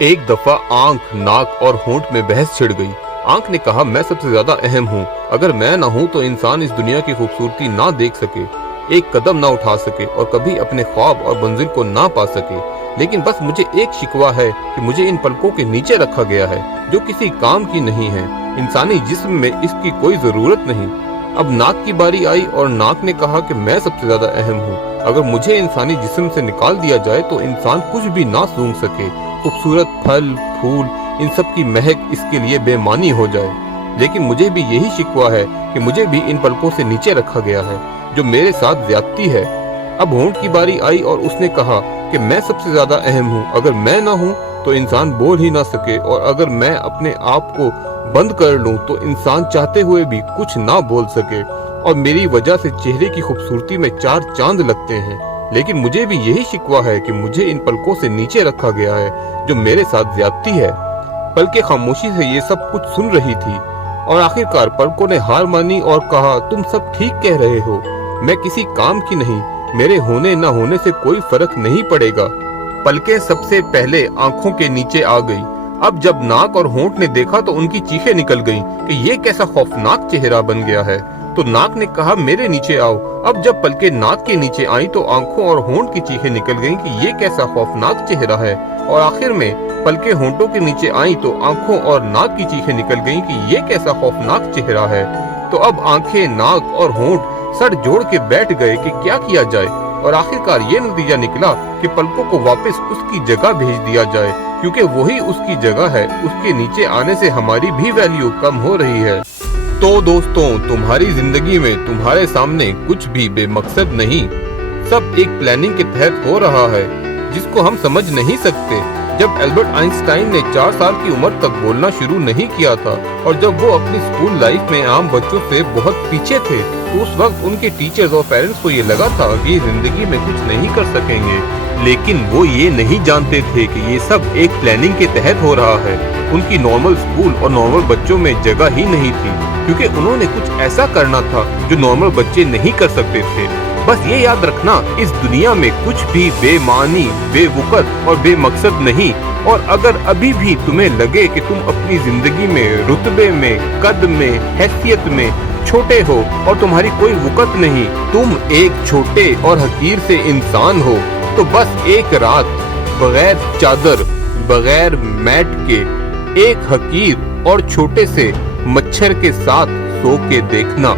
एक दफा आंख, नाक और होंठ में बहस छिड़ गई। आंख ने कहा, मैं सबसे ज्यादा अहम हूँ। अगर मैं ना हूँ तो इंसान इस दुनिया की खूबसूरती ना देख सके, एक कदम ना उठा सके और कभी अपने ख्वाब और मंजिल को ना पा सके। लेकिन बस मुझे एक शिकवा है कि मुझे इन पलकों के नीचे रखा गया है जो किसी काम की नहीं है। इंसानी जिस्म में इसकी कोई जरूरत नहीं। अब नाक की बारी आई और नाक ने कहा कि मैं सबसे ज्यादा अहम हूँ। अगर मुझे इंसानी जिस्म से निकाल दिया जाए तो इंसान कुछ भी ना सूंघ सके। खूबसूरत फल, फूल, इन सब की महक इसके लिए बेमानी हो जाए। लेकिन मुझे भी यही शिकवा है कि मुझे भी इन पलकों से नीचे रखा गया है, जो मेरे साथ ज्यादती है। अब होंठ की बारी आई और उसने कहा कि मैं सबसे ज्यादा अहम हूँ। अगर मैं ना हूँ तो इंसान बोल ही ना सके, और अगर मैं अपने आप को बंद कर लूं तो इंसान चाहते हुए भी कुछ ना बोल सके, और मेरी वजह से चेहरे की खूबसूरती में चार चांद लगते हैं। लेकिन मुझे भी यही शिकवा है कि मुझे इन पलकों से नीचे रखा गया है, जो मेरे साथ ज्यादती है। पलकें खामोशी से ये सब कुछ सुन रही थी, और आखिरकार पलकों ने हार मानी और कहा, तुम सब ठीक कह रहे हो। मैं किसी काम की नहीं, मेरे होने न होने से कोई फर्क नहीं पड़ेगा। पलकें सबसे पहले आंखों के नीचे आ गई। अब जब नाक और होंठ ने देखा तो उनकी चीखें निकल गईं कि ये कैसा खौफनाक चेहरा बन गया है। तो नाक ने कहा, मेरे नीचे आओ। अब जब पलकें नाक के नीचे आई तो आंखों और होंठ की चीखें निकल गईं कि ये कैसा खौफनाक चेहरा है। और आखिर में पलकें होंठों के नीचे आई तो आंखों और नाक की चीखें निकल गईं कि ये कैसा खौफनाक चेहरा है। तो अब आंखें, नाक और होंठ सर जोड़ के बैठ गए कि क्या किया जाए, और आखिरकार ये नतीजा निकला कि पलकों को वापस उसकी जगह भेज दिया जाए, क्योंकि वही उसकी जगह है। उसके नीचे आने से हमारी भी वैल्यू कम हो रही है। तो दोस्तों, तुम्हारी जिंदगी में तुम्हारे सामने कुछ भी बेमकसद नहीं, सब एक प्लानिंग के तहत हो रहा है, जिसको हम समझ नहीं सकते। जब एल्बर्ट आइंस्टाइन ने 4 साल की उम्र तक बोलना शुरू नहीं किया था, और जब वो अपनी स्कूल लाइफ में आम बच्चों से बहुत पीछे थे, तो उस वक्त उनके टीचर्स और पेरेंट्स को ये लगा था कि ये जिंदगी में कुछ नहीं कर सकेंगे। लेकिन वो ये नहीं जानते थे कि ये सब एक प्लानिंग के तहत हो रहा है। उनकी नॉर्मल स्कूल और नॉर्मल बच्चों में जगह ही नहीं थी, क्योंकि उन्होंने कुछ ऐसा करना था जो नॉर्मल बच्चे नहीं कर सकते थे। बस ये याद रखना, इस दुनिया में कुछ भी बेमानी, बेवकूफ़ और बेमकसद नहीं। और अगर अभी भी तुम्हें लगे कि तुम अपनी जिंदगी में रुतबे में, कद में, हैसियत में छोटे हो और तुम्हारी कोई वक़्त नहीं, तुम एक छोटे और हकीर से इंसान हो, तो बस एक रात बगैर चादर, बगैर मैट के, एक हकीर और छोटे से मच्छर के साथ सो के देखना।